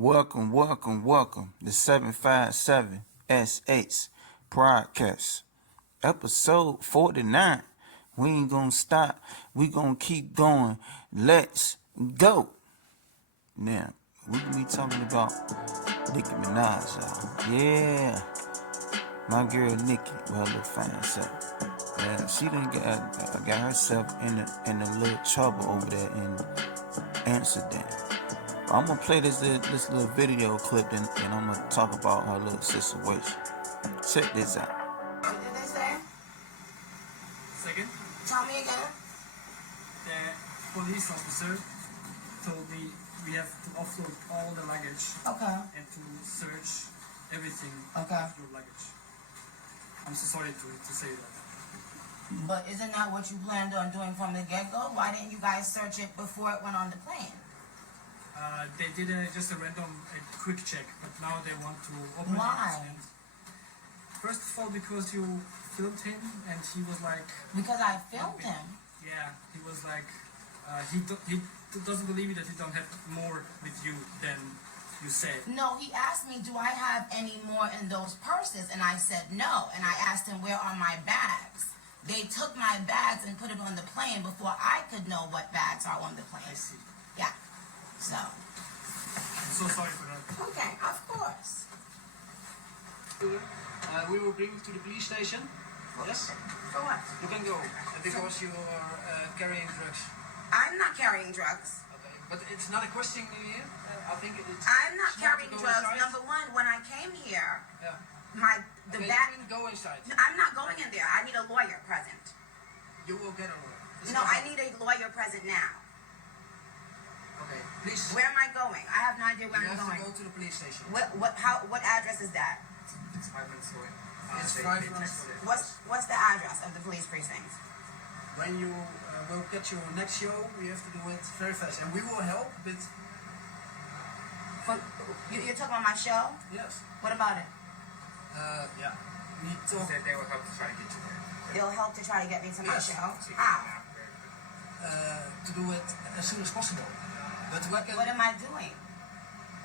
Welcome. The 757 SH Podcast, episode 49. We ain't gonna stop. We gonna keep going. Let's go. Now, we gonna be talking about Nicki Minaj, y'all. Yeah. My girl Nicki, with her little fine self. Yeah, she done got herself in a little trouble over there in Amsterdam. I'm gonna play this little video clip and I'm gonna talk about her little situation. Check this out. What did they say? Second, Tell me again. the police officer told me we have to offload all the luggage Okay. and to search everything Okay. of your luggage. I'm so sorry to say that. But isn't that what you planned on doing from the get-go? Why didn't you guys search it before it went on the plane? They did just a quick check, but now they want to open Why? it. And first of all, because you filmed him and he was like, Because I filmed him. yeah, he was like, he doesn't believe that you don't have more with you than you said. No, he asked me, do I have any more in those purses? And I said no. And I asked him, where are my bags? They took my bags and put it on the plane before I could know what bags are on the plane. I see. Yeah. So. I'm so sorry for that. Okay, of course. We will bring you to the police station. Yes? For what? You can go because you are carrying drugs. I'm not carrying drugs. Okay. But it's not a question here. I think it's. I'm not smart carrying to go drugs. inside. Number one, when I came here, Yeah. the Okay, bag. you can go inside. I'm not going in there. I need a lawyer present. You will get a lawyer. It's No, not- I need a lawyer present now. Okay. Please. Where am I going? I have no idea where You I'm have going. to go to the police station. What address is that? It's 5 minutes away. It's They 5 text minutes. it. What's the address of the police precinct? When you will get your next show, we have to do it very fast, and we will help. But You're talking about my show? yes. What about it? Yeah. We They talk said they will help to try to get you there. It'll help to try to get me to my Yes. show. How? to do it as soon as possible. But we can. What am I doing?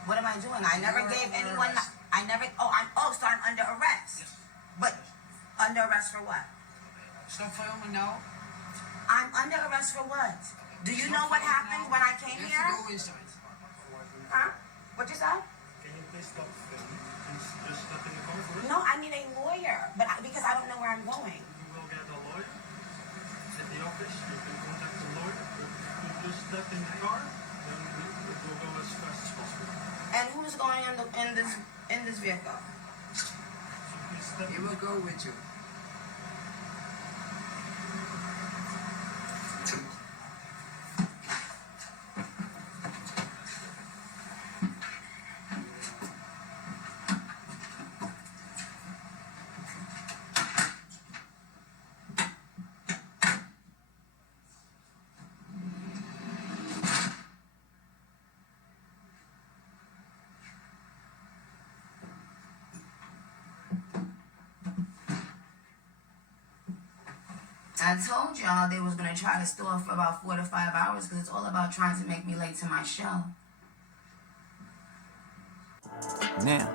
What am I doing? I never You're gave under anyone. arrest. I never. So I'm under arrest. Yes. But under arrest for what? Stop filming now. I'm under arrest for what? Do you know what happened when I came You here? have to go inside. Huh? What you said? Can you please stop filming? Please just step in the car for it. No, I need a lawyer, because I don't know where I'm going. You will get a lawyer at the office. You can contact the lawyer. But if you just step in the car, then it will go as fast as possible. And who's going in this vehicle? So please step He in will the go with you. I told y'all they was gonna try to store for about 4 to 5 hours because it's all about trying to make me late to my show. Now,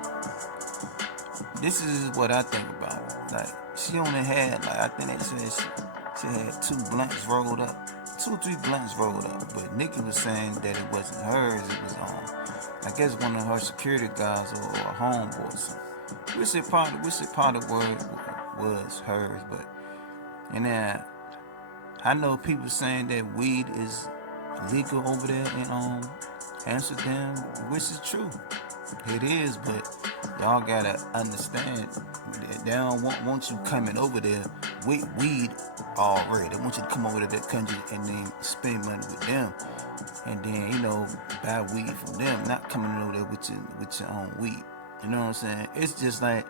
this is what I think about it. Like, she only had, I think they said she had 2 blunts rolled up. 2 or 3 blunts rolled up. But Nicki was saying that it wasn't hers, it was I guess one of her security guys or a homeboy or something. We said part of the word was hers, but and then I know people saying that weed is legal over there in Amsterdam, which is true. It is, but y'all gotta understand they don't want you coming over there with weed already. They want you to come over to that country and then spend money with them, and then buy weed from them, not coming over there with your own weed. You know what I'm saying? It's just like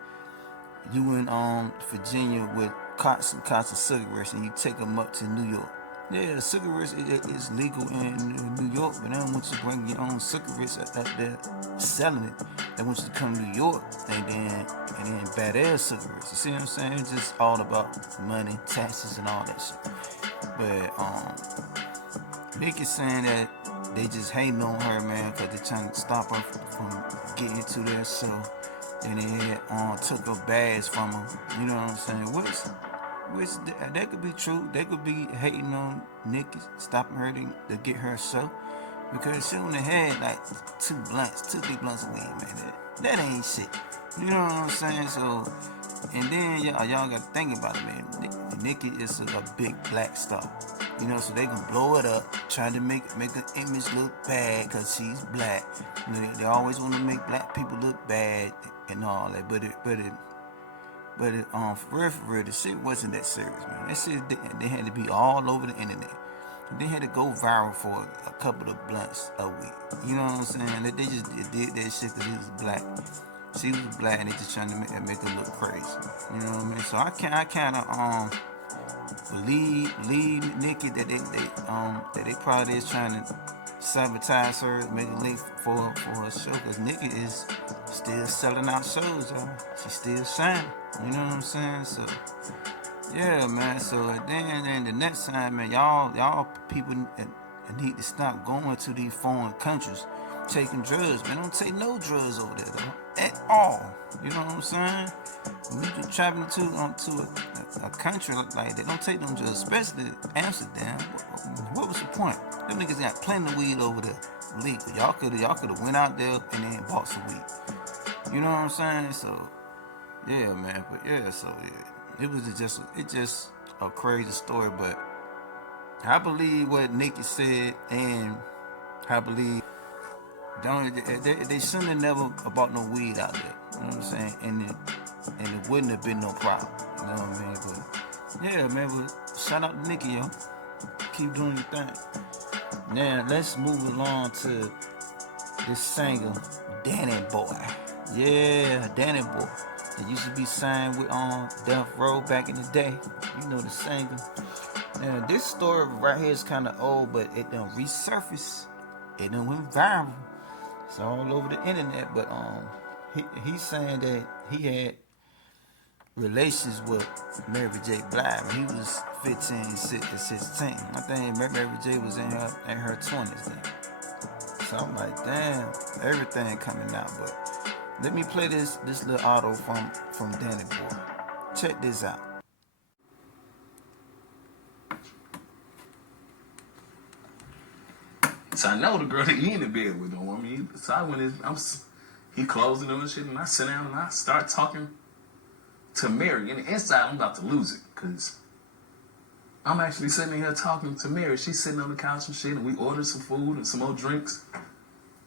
you in Virginia with some of cigarettes and you take them up to New York. Yeah, cigarettes is legal in New York, but they don't want you to bring your own cigarettes out there selling it. They want you to come to New York and then buy their cigarettes. You see what I'm saying? It's just all about money, taxes, and all that shit. But Nicki's saying that they just hating on her, man, because they trying to stop her from getting to their show. And they had took her bags from her. You know what I'm saying? Which that could be true. They could be hating on Nicki, stopping her to get her show. Because she only had like 2, 3 blunts of weed, man. That ain't shit. You know what I'm saying? So, and then y'all gotta think about it, man. Nicki is a big black star. You know, so they can blow it up, try to make her image look bad because she's black. You know, they always want to make black people look bad and all that. But for real, the shit wasn't that serious, man. That shit, they had to be all over the internet. They had to go viral for a couple of blunts a week. You know what I'm saying? They just did that shit because he was black. She was black, and they just trying to make her look crazy. You know what I mean? So I kind of believe Nicki that they probably is trying to sabotage her, make a link for her show, because Nicki is still selling out shows, y'all. She's still shining. You know what I'm saying? So yeah, man. So then the next time, man, y'all people need to stop going to these foreign countries taking drugs, man. Don't take no drugs over there, though, at all. You know what I'm saying? When you traveling to a country like that, don't take them drugs, especially Amsterdam. What was the point? Them niggas got plenty of weed over there, legal. Y'all could have went out there and then bought some weed. You know what I'm saying? So yeah, man. But yeah, so yeah, it was just a crazy story. But I believe what Nicki said, and I believe they shouldn't have never bought no weed out there. You know what I'm saying? And it wouldn't have been no problem. You know what I mean? But yeah, man. But shout out to Nicki, yo. Keep doing your thing. Now let's move along to this singer, Danny Boy. Yeah, Danny Boy. They used to be signed with Death Row back in the day. You know the singer. Now this story right here is kind of old, but it done resurfaced. It done went viral. It's all over the internet. But he's saying that he had relations with Mary J Blige when he was 15, 16. I think Mary J was in her 20s then. So I'm like, damn, everything coming out. But let me play this little auto from Danny Boy. Check this out. So I know the girl that he in the bed with. I mean, so I went in, he closing them and shit, and I sit down and I start talking to Mary. And inside, I'm about to lose it, because I'm actually sitting here talking to Mary. She's sitting on the couch and shit, and we ordered some food and some more drinks.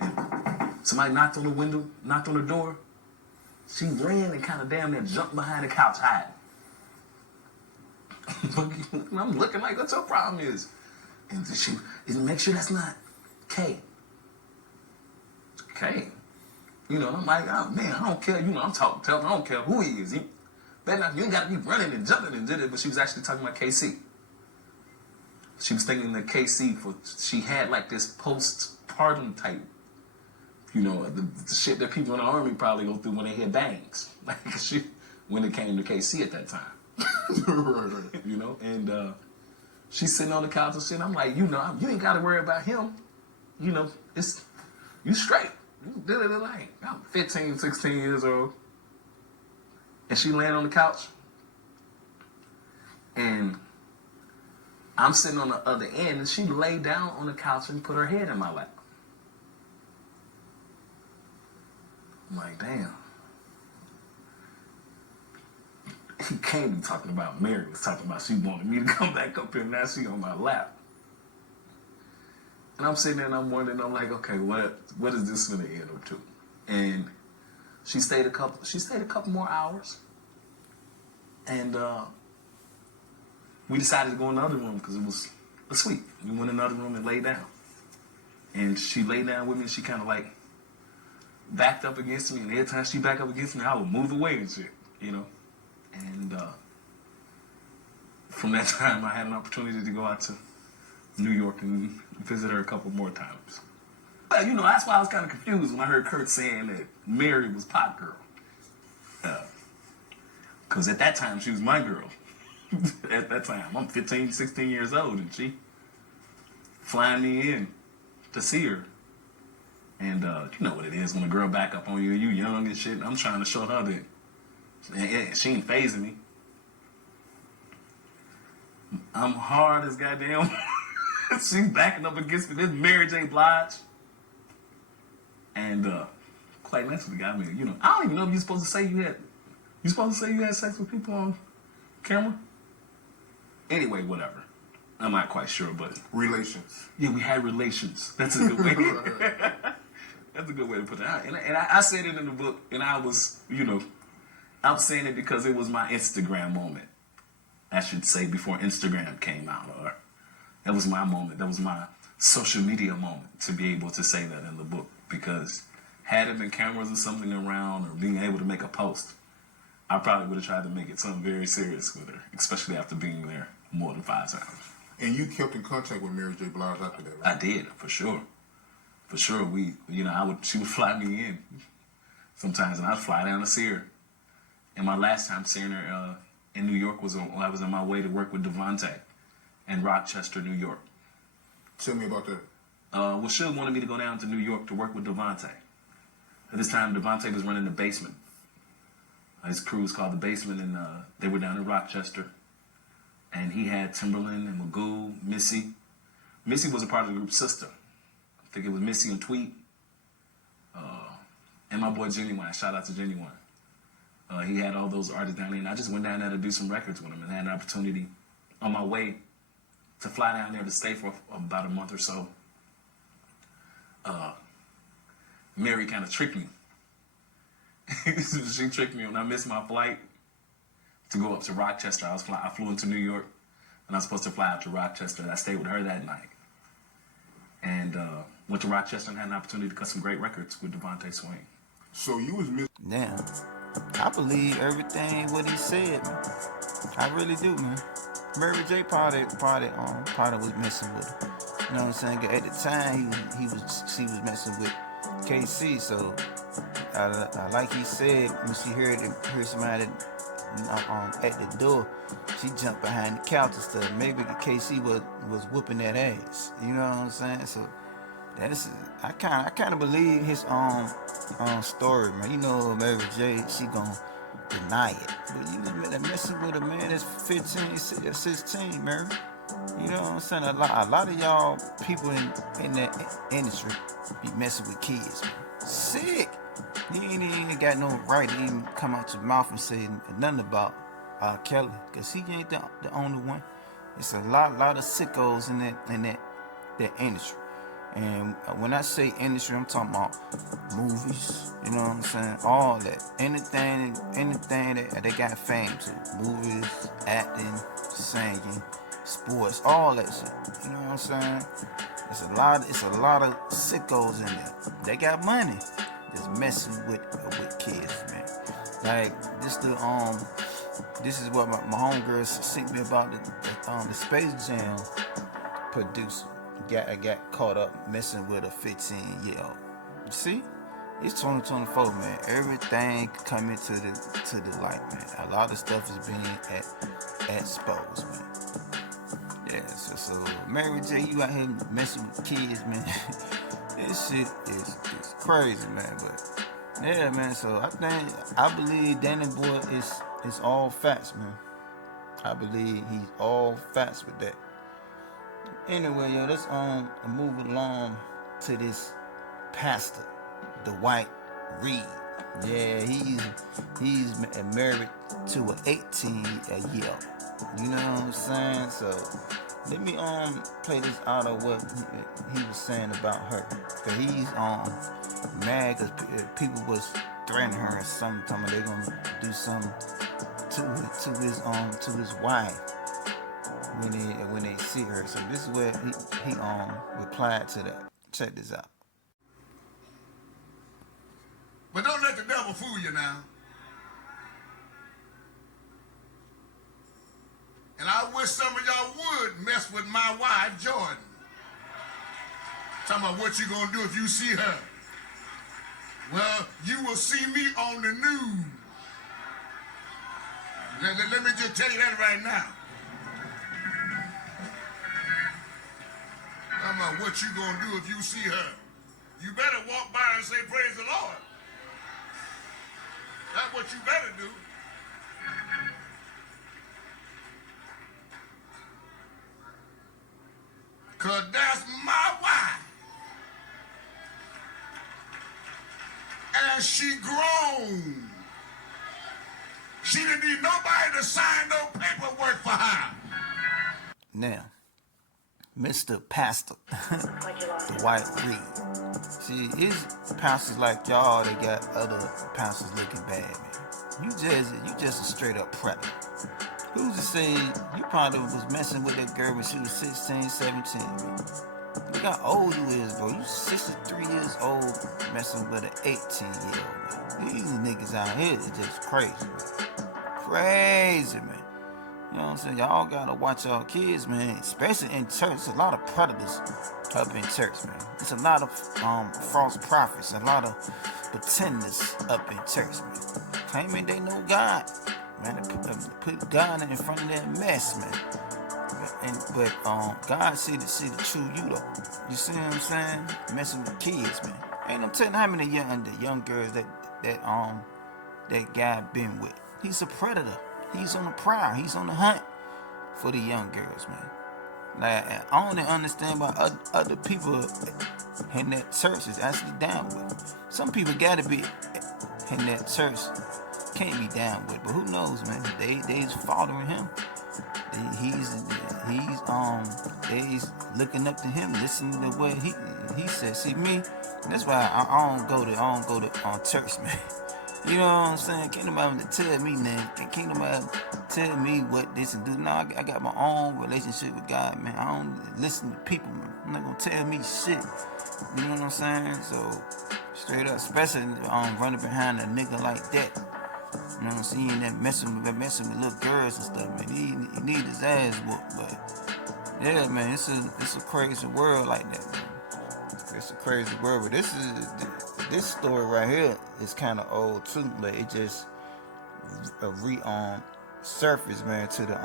And somebody knocked on the window, knocked on the door. She ran and kind of damn near jumped behind the couch hiding. And I'm looking like, what's your problem is? And she make sure that's not K. K. You know, I'm like, oh man, I don't care. You know, I'm talking, I don't care who he is. You ain't got to be running and jumping and did it. But she was actually talking about KC. She was thinking that KC, she had like this postpartum type, you know, the shit that people in the army probably go through when they hear bangs. Like when it came to KC at that time. You know, and she's sitting on the couch and shit. I'm like, you know, you ain't got to worry about him. You know, you straight. You did it like, I'm 15, 16 years old. And she laying on the couch. And I'm sitting on the other end, and she laid down on the couch and put her head in my lap. I'm like, damn. He can't be talking about Mary. Was talking about she wanted me to come back up here, and now she on my lap. And I'm sitting there and I'm wondering, I'm like, okay, what is this gonna end up to? And she stayed a couple more hours. And we decided to go in the other room because it was a suite. We went in the other room and laid down. And she laid down with me, and she kind of like backed up against me, and every time she backed up against me, I would move away and shit, you know. And from that time, I had an opportunity to go out to New York and visit her a couple more times. But, you know, that's why I was kind of confused when I heard Kurt saying that Mary was Pot Girl. Because at that time, she was my girl. At that time, I'm 15, 16 years old, and she flying me in to see her. And you know what it is when a girl back up on you, you young and shit. And I'm trying to show her that she ain't phasing me. I'm hard as goddamn. She's backing up against me. This Mary J Blige. And quite naturally got me. You know, I don't even know if you're supposed to say you had sex with people on camera. Anyway, whatever. I'm not quite sure, but Relations. yeah, we had relations. That's a good way. That's a good way to put it out. And I said it in the book, and I was, you know, I'm saying it because it was my Instagram moment. I should say before Instagram came out, or that was my moment. That was my social media moment to be able to say that in the book. Because had it been cameras or something around, or being able to make a post, I probably would have tried to make it something very serious with her, especially after being there more than 5 times. And you kept in contact with Mary J Blige after that, right? I did, for sure. For sure, she would fly me in sometimes, and I'd fly down to see her. And my last time seeing her in New York was when I was on my way to work with Devontae in Rochester, New York. Tell me about that. Well, Suge wanted me to go down to New York to work with Devontae. At this time, Devontae was running the Basement. His crew was called the Basement, and they were down in Rochester. And he had Timberland and Magoo, Missy. Missy was a part of the group Sister. I think it was Missy and Tweet. And my boy Genuine. Shout out to Genuine. He had all those artists down there, and I just went down there to do some records with him and had an opportunity on my way to fly down there to stay for about a month or so. Mary kind of tricked me. She tricked me when I missed my flight to go up to Rochester. I flew into New York, and I was supposed to fly out to Rochester. I stayed with her that night. And went to Rochester and had an opportunity to cut some great records with Devontae Swing. So you was Damn. I believe everything what he said, man. I really do, man. Mary J probably was messing with her. You know what I'm saying? At the time, she was messing with KC. So, like he said, when she heard somebody at the door, she jumped behind the couch and stuff. Maybe KC was whooping that ass. You know what I'm saying? So I kind of believe his story, man. You know, Mary J, she gonna deny it, but you was messing with a man that's 15, 16, Mary. You know what I'm saying? A lot of y'all people in that industry be messing with kids, man. Sick. You ain't even got no right to even come out your mouth and say nothing about Kelly, cause he ain't the only one. It's a lot of sickos in that industry. And when I say industry, I'm talking about movies, you know what I'm saying? All that. Anything that they got fame to. Movies, acting, singing, sports, all that shit. You know what I'm saying? It's a lot of sickos in there. They got money. Just messing with kids, man. Like this is what my homegirl sent me about the Space Jam producer. Got caught up messing with a 15-year-old. You see? It's 2024, man. Everything coming to the light, man. A lot of stuff is being exposed, man. Yeah, so Mary J, you out here messing with kids, man. This shit is crazy, man. But yeah, man. So I believe Danny Boy is all facts, man. I believe he's all facts with that. Anyway, yo, let's move along to this pastor, Dwight Reed. Yeah, he's married to an 18-year-old. You know what I'm saying? So let me play this out of what he was saying about her. Cause he's mad because people was threatening her or something, talking about they're gonna do something to his wife when they see her. So this is where he replied to that. Check this out. But don't let the devil fool you now. And I wish some of y'all would mess with my wife, Jordan. Talking about what you gonna do if you see her. Well, you will see me on the news. Let me just tell you that right now. about what you gonna do if you see her. You better walk by her and say, praise the Lord. That's what you better do. Cause that's my wife. And she grown. She didn't need nobody to sign no paperwork for her. Now, Mr. Pastor, Dwight Reed. See, his pastors like y'all, they got other pastors looking bad, man. You just a straight up predator. Who's to say you probably was messing with that girl when she was 16, 17, man? Look how old you is, bro. You 63 years old messing with an 18-year-old, man. These niggas out here is just crazy, man. Crazy, man. You know what I'm saying? Y'all gotta watch y'all kids, man. Especially in church. There's a lot of predators up in church, man. There's a lot of false prophets, a lot of pretenders up in church, man. Claiming they know God. Man, they put God in front of that mess, man. But God see the true you though. You see what I'm saying? Messing with kids, man. Ain't no telling how many young girls that guy been with. He's a predator. He's on the prowl. He's on the hunt for the young girls, man. Like, I only understand why other people in that church is actually down with. Some people gotta be in that church, can't be down with, but who knows, man? They's following him. He's looking up to him, listening to what he says. See me, that's why I don't go to church, man. You know what I'm saying? Can't nobody tell me nothing. Can't nobody tell me what this and do. No, I got my own relationship with God, man. I don't listen to people, man. I'm not gonna tell me shit. You know what I'm saying? So straight up, especially running behind a nigga like that. You know what I'm saying? That messing with little girls and stuff, man. He need his ass whooped, but yeah, man, it's a crazy world like that, man. It's a crazy world, but this story right here is kind of old too, but it just surfaced, man, to the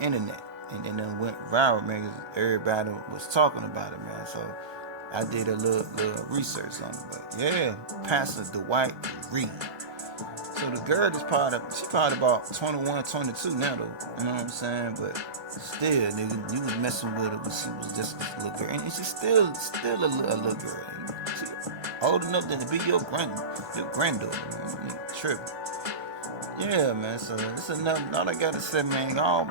internet, and then it went viral, man, 'cause everybody was talking about it, man. So I did a little research on it, but yeah, Pastor Dwight Reed. So the girl is she probably about 21, 22 now though, you know what I'm saying? But still, nigga, you was messing with her when she was just a little girl, and she's still a little girl. She old enough to be your granddaughter, man. You tripping. Yeah, man. So it's enough. All I gotta say, man, y'all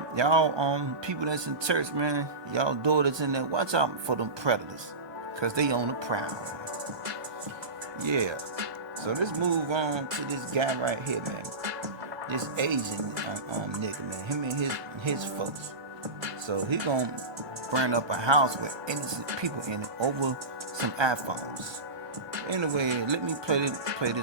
people that's in church, man, y'all daughters in there, watch out for them predators, cause they on the prowl. Yeah. So let's move on to this guy right here, man. This Asian nigga, man. Him and his folks. So he gonna burn up a house with innocent people in it over some iPhones. Anyway, let me play this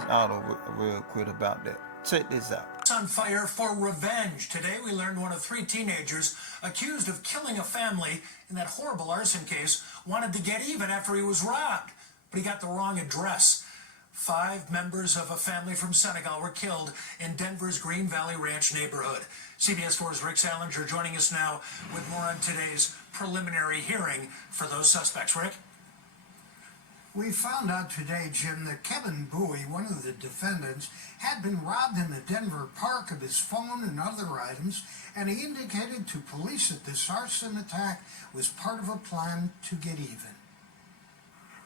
audio real quick about that. Check this out. It's on fire for revenge. Today we learned one of 3 teenagers accused of killing a family in that horrible arson case wanted to get even after he was robbed, but he got the wrong address. 5 members of a family from Senegal were killed in Denver's Green Valley Ranch neighborhood. CBS 4's Rick Salinger joining us now with more on today's preliminary hearing for those suspects. Rick? We found out today, Jim, that Kevin Bowie, one of the defendants, had been robbed in the Denver park of his phone and other items, and he indicated to police that this arson attack was part of a plan to get even.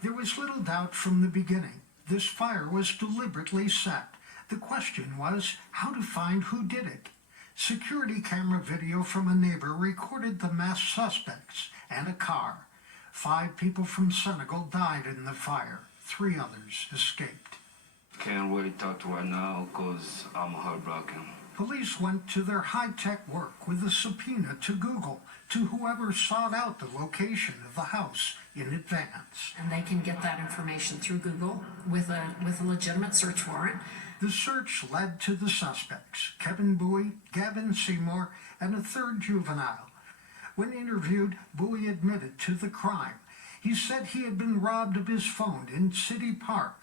There was little doubt from the beginning. This fire was deliberately set. The question was how to find who did it. Security camera video from a neighbor recorded the masked suspects and a car. 5 people from Senegal died in the fire. 3 others escaped. Can't really talk to her now because I'm heartbroken. Police went to their high-tech work with a subpoena to Google, to whoever sought out the location of the house in advance. And they can get that information through Google with a legitimate search warrant. The search led to the suspects, Kevin Bowie, Gavin Seymour, and a 3rd juvenile. When interviewed, Bowie admitted to the crime. He said he had been robbed of his phone in City Park.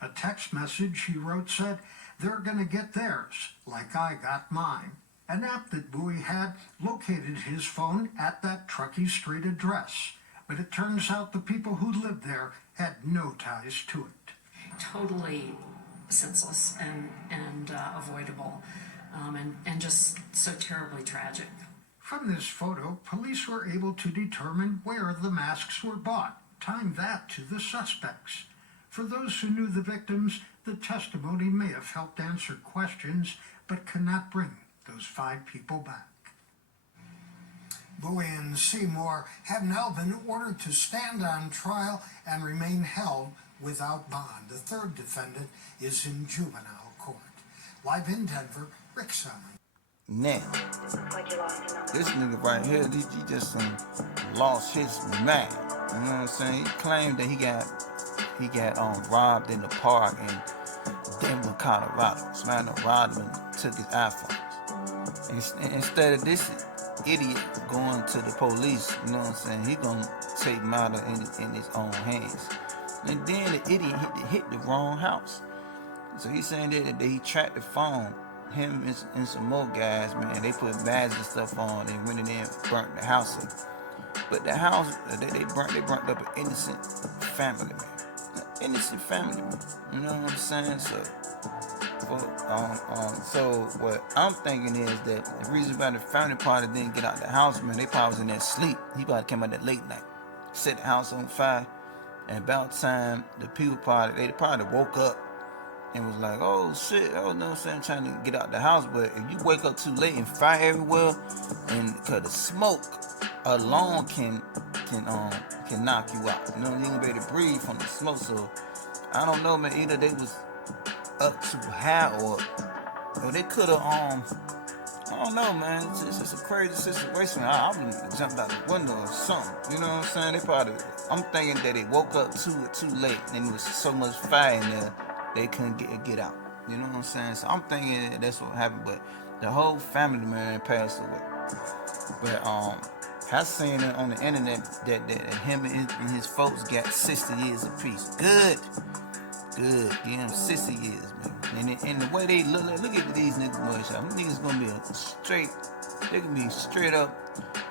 A text message he wrote said, "They're gonna get theirs, like I got mine." An app that Bowie had located his phone at that Truckee Street address. but it turns out the people who lived there had no ties to it. Totally senseless and avoidable, and just so terribly tragic. From this photo, police were able to determine where the masks were bought, tying that to the suspects. For those who knew the victims, the testimony may have helped answer questions, but cannot bring those 5 people back. Bowie and Seymour have now been ordered to stand on trial and remain held without bond. The 3rd defendant is in juvenile court. Live in Denver, Rick Simon. Now, this nigga right here, he just lost his mind. You know what I'm saying? He claimed that he got robbed in the park in Denver, Colorado. Somebody robbed him and took his iPhones. And instead of this idiot going to the police, you know what I'm saying, he gonna take matter in his own hands. And then the idiot hit the wrong house. So he's saying that he tracked the phone. Him and some more guys, man, they put bags and stuff on and went in there and burnt the house up. But the house, they burnt up an innocent family, man. An innocent family, man. You know what I'm saying? So what I'm thinking is that the reason why the family party didn't get out the house, man, they probably was in there sleep. He probably came out that late night, set the house on fire, and about time the people party, they probably woke up and was like, oh shit, I don't know what I'm saying, trying to get out the house. But if you wake up too late and fire everywhere, and cause the smoke alone can knock you out. You know, you ain't gonna be able to breathe from the smoke. So I don't know, man, either they was up too high or they could have I don't know, man. It's just a crazy situation. I would have jumped out the window or something. You know what I'm saying? They probably, I'm thinking that they woke up too late and there was so much fire in there they couldn't get out. You know what I'm saying? So I'm thinking that's what happened, but the whole family, man, passed away. But I seen it on the internet that him and his folks got 60 years apiece. Good. Give them 60 years, man. And the way they look at these niggas mugshots. Them niggas gonna be they can be straight up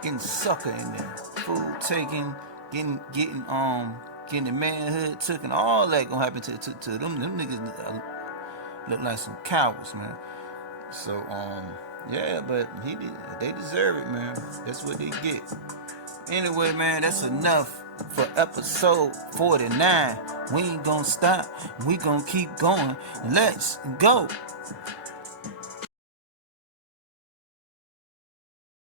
getting sucker in there. Food taken, getting the manhood taken, all that gonna happen to them. Them niggas look like some cowards, man. So yeah, but they deserve it, man. That's what they get. Anyway, man, that's enough for episode 49. We ain't gonna stop. We gonna keep going. Let's go.